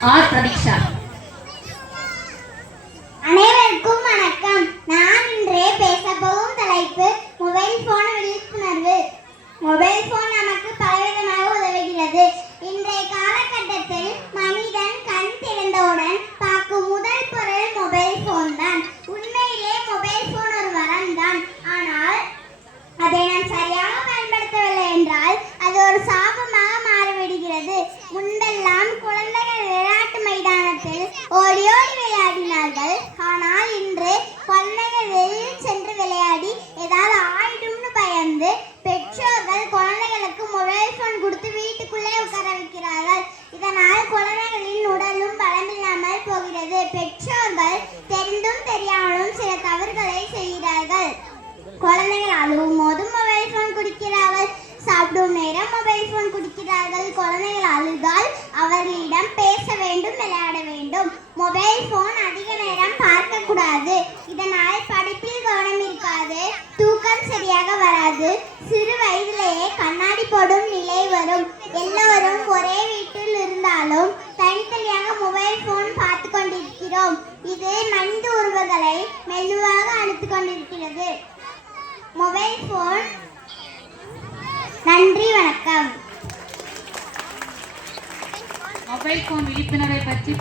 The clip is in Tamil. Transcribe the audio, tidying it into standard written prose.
பிரதீக்ஷா. அனைவருக்கும் வணக்கம். நான் இன்றே பேசப்போகும் தலைப்பு மொபைல் போன் விழிப்புணர்வு. மொபைல் போன் நமக்கு பலவிதமாக உதவுகிறது. இன்றைய காலகட்டத்தில் மனிதன் கண் திறந்தவுடன் பார்க்கும் முதல் பொருள் மொபைல் போன் தான். உண்மையிலே மொபைல் போன் ஒரு வரம் தான். ஆனால் அதை நாம் சரியாக பயன்படுத்தவில்லை என்றால் அது ஒரு சாபமாக மாறிவிடுகிறது. முன்பெல்லாம் குழந்தைகள் விளையாட்டு மைதானத்தில் ஓடி ஓடி விளையாடினார்கள். ஆனால் இன்று குழந்தைகள் வெளியில் சென்று விளையாடி ஏதாவது ஆயிடும்னு பயந்து பெற்றோர்கள் குழந்தைகளுக்கு மொபைல் போன் கொடுத்து வீட்டுக்குள்ளே உட்கார வைக்கிறார்கள். இதனால் குழந்தைகளின் உடலும் பலமில்லாமல் போகிறது. பெற்றோர்கள் தெரிந்தும் தெரியாமலும் சில தவறுகளை செய்கிறார்கள். குழந்தைகள் அழுவும் போது மொபைல் போன் குடிக்கிறார்கள். சாப்பிடும் நேரம் மொபைல் போன் குடிக்கிறார்கள். குழந்தைகள் அழுதால் அவர்களிடம் பேச வேண்டும், விளையாட வேண்டும். மொபைல் போன் அதிக நேரம் பார்க்க கூடாது. இதனால் படிப்பில் கவனம் இருக்காது, தூக்கம் சரியாக வராது. சிறு வயதிலேயே கண்ணாடி போடும் நிலை வரும். எல்லோரும் ஒரே வீட்டில் இருந்தாலும் தனித்தனியாக மொபைல் போன் பார்த்து கொண்டிருக்கிறோம். இது மனித உறவுகளை மெதுவாக அழுத்து கொண்டிருக்கிறது. Mobile phone. நன்றி, வணக்கம். மொபைல் போன் விழிப்புணர்வை பற்றி